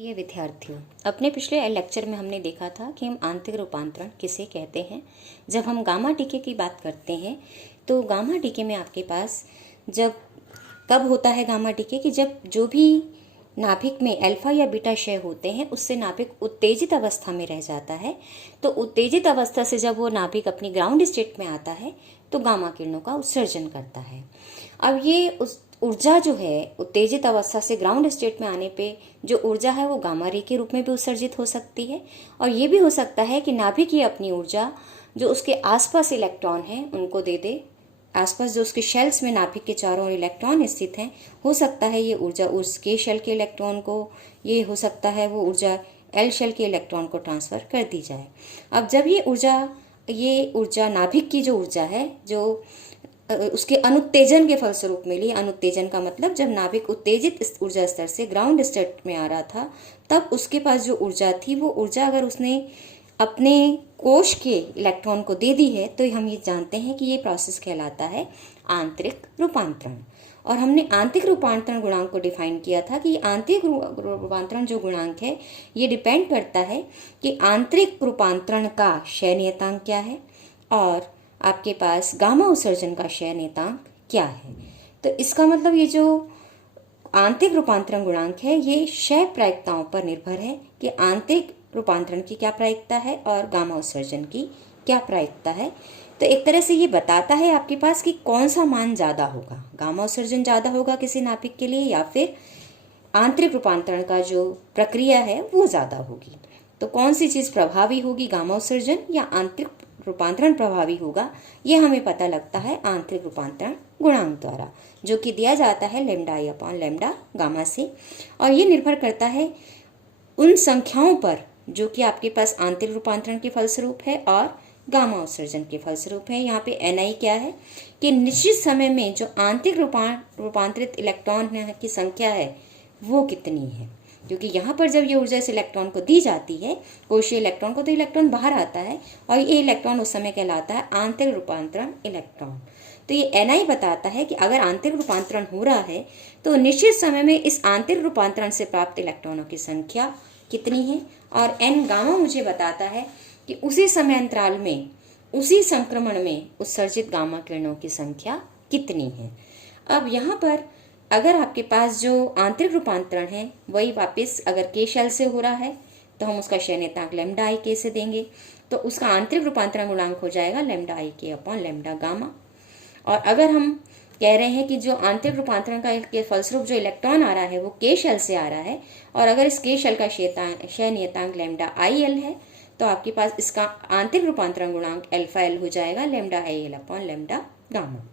प्रिय विद्यार्थियों, अपने पिछले लेक्चर में हमने देखा था कि हम आंतरिक रूपांतरण किसे कहते हैं। जब हम गामा डीके की बात करते हैं तो गामा डीके में आपके पास कब होता है गामा डीके कि जब जो भी नाभिक में अल्फा या बीटा क्षय होते हैं उससे नाभिक उत्तेजित अवस्था में रह जाता है। तो उत्तेजित अवस्था से जब वो नाभिक अपनी ग्राउंड स्टेट में आता है तो गामा किरणों का उत्सर्जन करता है। अब ये उस ऊर्जा जो है उत्तेजित अवस्था से ग्राउंड स्टेट में आने पे जो ऊर्जा है वो गामा रे के रूप में भी उत्सर्जित हो सकती है, और ये भी हो सकता है कि नाभिक ही अपनी ऊर्जा जो उसके आसपास इलेक्ट्रॉन है उनको दे दे। आसपास जो उसके शेल्स में नाभिक के चारों ओर इलेक्ट्रॉन स्थित हैं, हो सकता है ये ऊर्जा उस के शेल के इलेक्ट्रॉन को, ये हो सकता है वो ऊर्जा एल शेल के इलेक्ट्रॉन को ट्रांसफर कर दी जाए। अब जब ये ऊर्जा नाभिक की जो ऊर्जा है जो उसके अनुत्तेजन के फलस्वरूप मिली, अनुत्तेजन का मतलब जब नाभिक उत्तेजित ऊर्जा स्तर से ग्राउंड स्टेट में आ रहा था तब उसके पास जो ऊर्जा थी वो ऊर्जा अगर उसने अपने कोश के इलेक्ट्रॉन को दे दी है तो हम ये जानते हैं कि ये प्रोसेस कहलाता है आंतरिक रूपांतरण। और हमने आंतरिक रूपांतरण गुणांक को डिफाइन किया था कि आंतरिक रूपांतरण जो गुणांक है ये डिपेंड करता है कि आंतरिक रूपांतरण का क्षय नियतांक क्या है और आपके पास गामा उत्सर्जन का क्षय नियतांक क्या है। तो इसका मतलब ये जो आंतरिक रूपांतरण गुणांक है ये क्षय प्रायिकताओं पर निर्भर है कि आंतरिक रूपांतरण की क्या प्रायिकता है और गामा उत्सर्जन की क्या प्रायिकता है। तो एक तरह से ये बताता है आपके पास कि कौन सा मान ज्यादा होगा, गामा उत्सर्जन ज्यादा होगा किसी नाभिक के लिए या फिर आंतरिक रूपांतरण का जो प्रक्रिया है वो ज्यादा होगी। तो कौन सी चीज प्रभावी होगी, गामा उत्सर्जन या आंतरिक रूपांतरण प्रभावी होगा, यह हमें पता लगता है आंतरिक रूपांतरण गुणांक द्वारा, जो कि दिया जाता है लैम्डा आई अपॉन लैम्डा गामा से। और ये निर्भर करता है उन संख्याओं पर जो कि आपके पास आंतरिक रूपांतरण के फलस्वरूप है और गामा उत्सर्जन के फलस्वरूप है। यहाँ पे Ni क्या है कि निश्चित समय में जो आंतरिक रूपांतरित इलेक्ट्रॉन की संख्या है वो कितनी है, क्योंकि यहाँ पर जब ये ऊर्जा इस इलेक्ट्रॉन को दी जाती है, कोशीय इलेक्ट्रॉन को, तो इलेक्ट्रॉन बाहर आता है और ये इलेक्ट्रॉन उस समय कहलाता है आंतरिक रूपांतरण इलेक्ट्रॉन। तो ये Ni बताता है कि अगर आंतरिक रूपांतरण हो रहा है तो निश्चित समय में इस आंतरिक रूपांतरण से प्राप्त इलेक्ट्रॉनों की संख्या कितनी है, और N गामा मुझे बताता है कि उसी समय अंतराल में उसी संक्रमण में उत्सर्जित गामा किरणों की संख्या कितनी है। अब यहाँ पर अगर आपके पास जो आंतरिक रूपांतरण है वही वापस अगर के शेल से हो रहा है तो हम उसका क्षय नियतांक लैम्डा आई के से देंगे, तो उसका आंतरिक रूपांतरण गुणांक हो जाएगा लैम्डा आई के अपॉन लैम्डा गामा। और अगर हम कह रहे हैं कि जो आंतरिक रूपांतरण का के फलस्वरूप जो इलेक्ट्रॉन आ रहा है वो के शेल से आ रहा है, और अगर इस के शेल का क्षय नियतांक लैम्डा आई एल है तो आपके पास इसका आंतरिक रूपांतरण गुणांक अल्फा एल हो जाएगा lambda I L upon lambda gamma.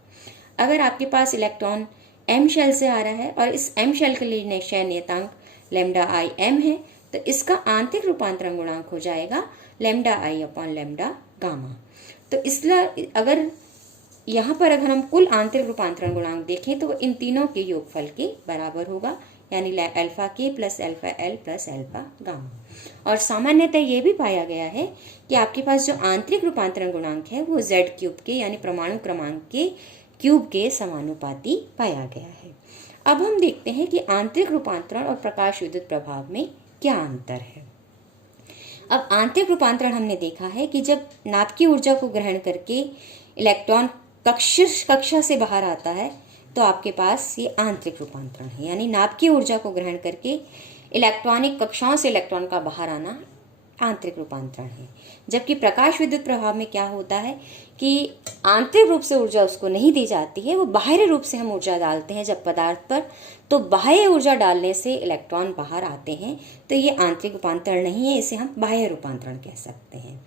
अगर आपके पास इलेक्ट्रॉन एम शेल से आ रहा है और इस एम शेल के लिए क्षय नियतांक लैम्डा आई एम है तो इसका आंतरिक रूपांतरण गुणांक हो जाएगा लैम्डा आई अपॉन लैम्डा गामा। तो इसलिए अगर यहाँ पर अगर हम कुल आंतरिक रूपांतरण गुणांक देखें तो इन तीनों के योगफल के बराबर होगा, यानी अल्फा के plus alpha L plus alpha gamma. और सामान्यतः ये भी पाया गया है कि आपके पास जो आंतरिक रूपांतरण गुणांक है वो Z क्यूब के यानी परमाणु क्रमांक के क्यूब के समानुपाती पाया गया है। अब हम देखते हैं कि आंतरिक रूपांतरण और प्रकाश विद्युत प्रभाव में क्या अंतर है। अब आंतरिक रूपांतरण हमने देखा है कि जब नाभ की ऊर्जा को ग्रहण करके इलेक्ट्रॉन कक्षा से बाहर आता है तो आपके पास ये आंतरिक रूपांतरण है, यानी नाभ की ऊर्जा को ग्रहण करके इलेक्ट्रॉनिक कक्षाओं से इलेक्ट्रॉन का बाहर आना आंतरिक रूपांतरण है। जबकि प्रकाश विद्युत प्रभाव में क्या होता है कि आंतरिक रूप से ऊर्जा उसको नहीं दी जाती है, वो बाहरी रूप से हम ऊर्जा डालते हैं जब पदार्थ पर, तो बाह्य ऊर्जा डालने से इलेक्ट्रॉन बाहर आते हैं, तो ये आंतरिक रूपांतरण नहीं है, इसे हम बाह्य रूपांतरण कह सकते हैं।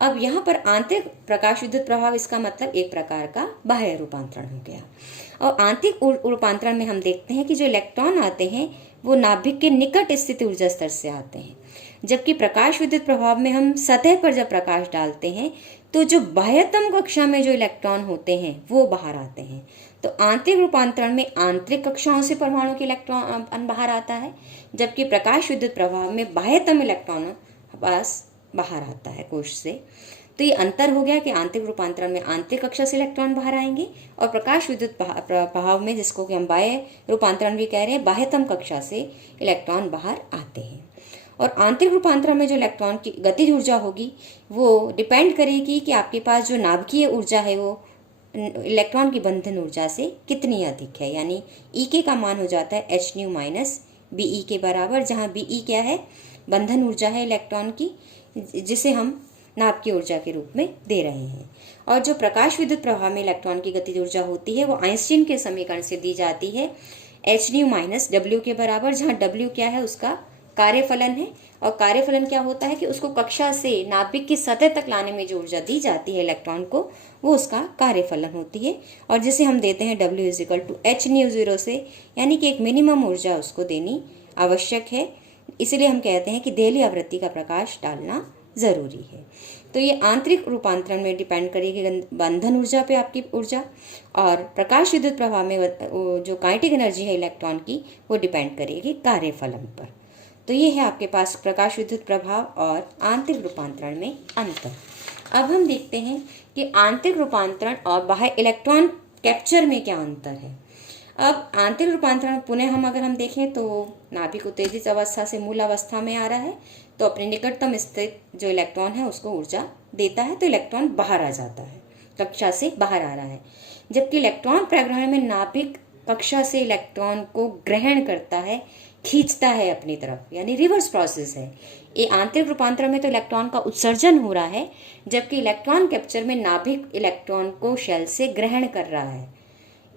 अब यहाँ पर आंतरिक प्रकाश विद्युत प्रभाव इसका मतलब एक प्रकार का बाह्य रूपांतरण हो गया। और आंतरिक रूपांतरण में हम देखते हैं कि जो इलेक्ट्रॉन आते हैं वो नाभिक के निकट स्थित ऊर्जा स्तर से आते हैं, जबकि प्रकाश विद्युत प्रभाव में हम सतह पर जब प्रकाश डालते हैं तो जो बाह्यतम कक्षा में जो इलेक्ट्रॉन होते हैं वो बाहर आते हैं। तो आंतरिक रूपांतरण में आंतरिक कक्षाओं से परमाणु के इलेक्ट्रॉन बाहर आता है, जबकि प्रकाश विद्युत प्रभाव में बाह्यतम इलेक्ट्रॉन पास बाहर आता है कोश से। तो ये अंतर हो गया कि आंतरिक रूपांतरण में आंतरिक कक्षा से इलेक्ट्रॉन बाहर आएंगे और प्रकाश विद्युत प्रभाव में, जिसको कि हम बाह्य रूपांतरण भी कह रहे हैं, बाह्यतम कक्षा से इलेक्ट्रॉन बाहर आते हैं। और आंतरिक रूपांतरण में जो इलेक्ट्रॉन की गतिज ऊर्जा होगी वो डिपेंड करेगी कि आपके पास जो नाभिकीय ऊर्जा है वो इलेक्ट्रॉन की बंधन ऊर्जा से कितनी अधिक है, यानी E का मान हो जाता है H माइनस BE के बराबर, जहाँ BE क्या है, बंधन ऊर्जा है इलेक्ट्रॉन की, जिसे हम नाभिकीय ऊर्जा के रूप में दे रहे हैं। और जो प्रकाश विद्युत प्रवाह में इलेक्ट्रॉन की गतिज ऊर्जा होती है वो आइंस्टीन के समीकरण से दी जाती है H माइनस W के बराबर, जहाँ W क्या है, उसका कार्यफलन है। और कार्यफलन क्या होता है कि उसको कक्षा से नाभिक की सतह तक लाने में जो ऊर्जा दी जाती है इलेक्ट्रॉन को, वो उसका कार्यफलन होती है, और जिसे हम देते हैं W इजिकल टू H0 से, यानी कि एक मिनिमम ऊर्जा उसको देनी आवश्यक है। इसलिए हम कहते हैं कि देहली आवृत्ति का प्रकाश डालना जरूरी है। तो ये आंतरिक रूपांतरण में डिपेंड करेगी बंधन ऊर्जा पे आपकी ऊर्जा, और प्रकाश विद्युत प्रवाह में जो काइनेटिक एनर्जी है इलेक्ट्रॉन की वो डिपेंड करेगी कार्यफलन पर। तो ये है आपके पास प्रकाश विद्युत प्रभाव और आंतरिक रूपांतरण में अंतर। अब हम देखते हैं कि आंतरिक रूपांतरण और बाह्य इलेक्ट्रॉन कैप्चर में क्या अंतर है। अब आंतरिक रूपांतरण पुनः अगर हम देखें तो नाभिक उत्तेजित अवस्था से मूल अवस्था में आ रहा है, तो अपने निकटतम स्थित जो इलेक्ट्रॉन है उसको ऊर्जा देता है, तो इलेक्ट्रॉन बाहर आ जाता है, कक्षा से बाहर आ रहा है। जबकि इलेक्ट्रॉन प्रग्रहण में नाभिक कक्षा से इलेक्ट्रॉन को ग्रहण करता है, खींचता है अपनी तरफ, यानी रिवर्स प्रोसेस है। ये आंतरिक रूपांतरण में तो इलेक्ट्रॉन का उत्सर्जन हो रहा है, जबकि इलेक्ट्रॉन कैप्चर में नाभिक इलेक्ट्रॉन को शेल से ग्रहण कर रहा है।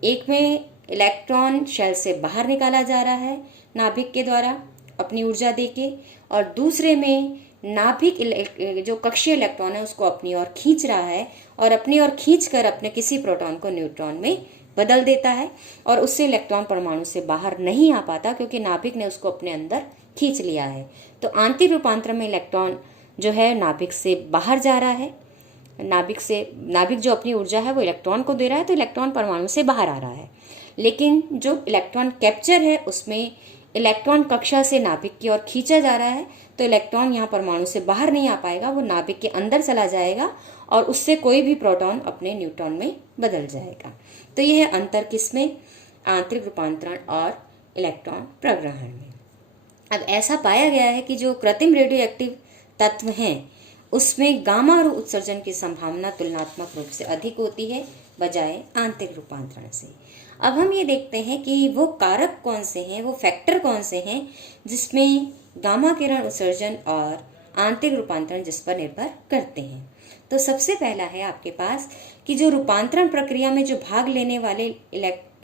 एक में इलेक्ट्रॉन शेल से बाहर निकाला जा रहा है नाभिक के द्वारा अपनी ऊर्जा देके, और दूसरे में नाभिक जो कक्षीय इलेक्ट्रॉन है उसको अपनी ओर खींच रहा है, और अपनी ओर खींचकर अपने किसी प्रोटॉन को न्यूट्रॉन में बदल देता है, और उससे इलेक्ट्रॉन परमाणु से बाहर नहीं आ पाता क्योंकि नाभिक ने उसको अपने अंदर खींच लिया है। तो आंतरिक रूपांतरण में इलेक्ट्रॉन जो है नाभिक से बाहर जा रहा है, नाभिक जो अपनी ऊर्जा है वो इलेक्ट्रॉन को दे रहा है, तो इलेक्ट्रॉन परमाणु से बाहर आ रहा है। लेकिन जो इलेक्ट्रॉन कैप्चर है उसमें इलेक्ट्रॉन कक्षा से नाभिक की ओर खींचा जा रहा है, तो इलेक्ट्रॉन यहाँ परमाणु से बाहर नहीं आ पाएगा, वो नाभिक के अंदर चला जाएगा और उससे कोई भी प्रोटॉन अपने न्यूट्रॉन में बदल जाएगा। तो यह है अंतर किसमें, आंतरिक रूपांतरण और इलेक्ट्रॉन प्रग्रहण में। अब ऐसा पाया गया है कि जो कृत्रिम रेडियो एक्टिव तत्व हैं उसमें गामा उत्सर्जन की संभावना तुलनात्मक रूप से अधिक होती है बजाय आंतरिक रूपांतरण से। अब हम ये देखते हैं कि वो कारक कौन से हैं, वो फैक्टर कौन से हैं जिसमें गामा किरण उत्सर्जन और आंतरिक रूपांतरण जिस पर निर्भर करते हैं। तो सबसे पहला है आपके पास कि जो रूपांतरण प्रक्रिया में जो भाग लेने वाले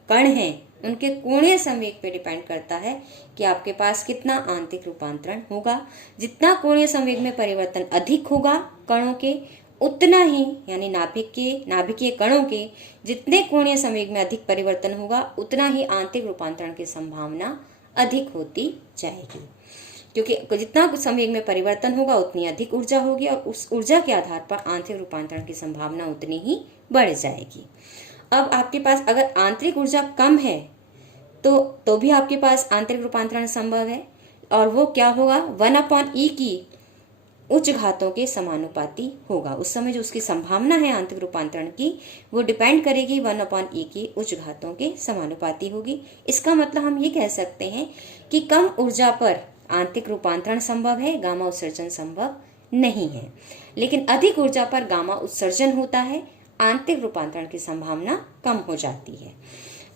कण हैं उनके कोणीय संवेग पे डिपेंड करता है कि आपके पास कितना आंतरिक रूपांतरण होगा। जितना कोणीय संवेग में परिवर्तन अधिक होगा कणों के, उतना ही, यानी नाभिकीय कणों के जितने कोणीय संवेग में अधिक परिवर्तन होगा उतना ही आंतरिक रूपांतरण की संभावना अधिक होती जाएगी, क्योंकि जितना संवेग में परिवर्तन होगा उतनी अधिक ऊर्जा होगी और उस ऊर्जा के आधार पर आंतरिक रूपांतरण की संभावना उतनी ही बढ़ जाएगी। अब आपके पास अगर आंतरिक ऊर्जा कम है तो भी आपके पास आंतरिक रूपांतरण संभव है, और वो क्या होगा, 1/e की उच्च घातों के समानुपाती होगा। उस समय जो उसकी संभावना है आंतरिक रूपांतरण की वो डिपेंड करेगी 1/e की उच्च घातों के समानुपाती होगी। इसका मतलब हम ये कह सकते हैं कि कम ऊर्जा पर आंतरिक रूपांतरण संभव है, गामा उत्सर्जन संभव नहीं है। लेकिन अधिक ऊर्जा पर गामा उत्सर्जन होता है, आंतरिक रूपांतरण की संभावना कम हो जाती है।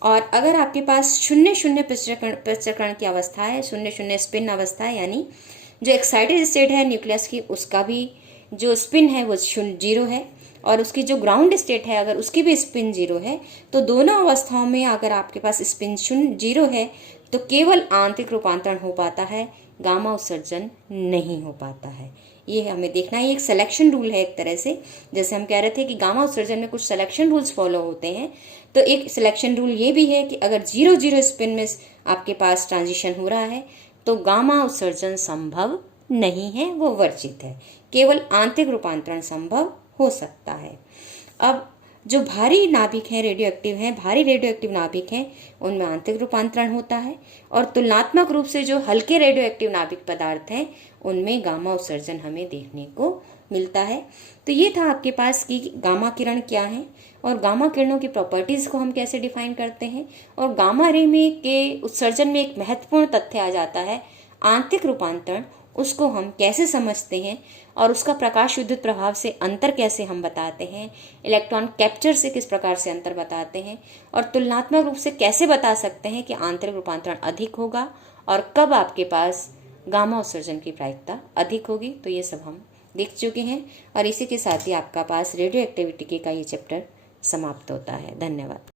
और अगर आपके पास 0-0 पृथक्करण की अवस्था है, 0-0 स्पिन अवस्था है, यानी जो एक्साइटेड स्टेट है न्यूक्लियस की उसका भी जो स्पिन है वो 0 है, और उसकी जो ग्राउंड स्टेट है अगर उसकी भी स्पिन 0 है, तो दोनों अवस्थाओं में अगर आपके पास स्पिन 0 है तो केवल आंतरिक रूपांतरण हो पाता है, गामा उत्सर्जन नहीं हो पाता है। ये हमें देखना है, एक सिलेक्शन रूल है एक तरह से। जैसे हम कह रहे थे कि गामा उत्सर्जन में कुछ सिलेक्शन रूल्स फॉलो होते हैं, तो एक सिलेक्शन रूल ये भी है कि अगर 0-0 स्पिन में आपके पास ट्रांजिशन हो रहा है तो गामा उत्सर्जन संभव नहीं है, वो वर्जित है, केवल आंतरिक रूपांतरण संभव हो सकता है। अब जो भारी नाभिक हैं, भारी रेडियो एक्टिव नाभिक हैं, उनमें आंतरिक रूपांतरण होता है, और तुलनात्मक रूप से जो हल्के रेडियो एक्टिव नाभिक पदार्थ हैं उनमें गामा उत्सर्जन हमें देखने को मिलता है। तो ये था आपके पास कि गामा किरण क्या है और गामा किरणों की प्रॉपर्टीज को हम कैसे डिफाइन करते हैं, और गामा रे में के उत्सर्जन में एक महत्वपूर्ण तथ्य आ जाता है, आंतरिक रूपांतरण उसको हम कैसे समझते हैं और उसका प्रकाश विद्युत प्रभाव से अंतर कैसे हम बताते हैं, इलेक्ट्रॉन कैप्चर से किस प्रकार से अंतर बताते हैं, और तुलनात्मक रूप से कैसे बता सकते हैं कि आंतरिक रूपांतरण अधिक होगा और कब आपके पास गामा उत्सर्जन की प्रायिकता अधिक होगी। तो ये सब हम देख चुके हैं और इसी के साथ ही आपका पास रेडियो एक्टिविटी का ये चैप्टर समाप्त होता है। धन्यवाद।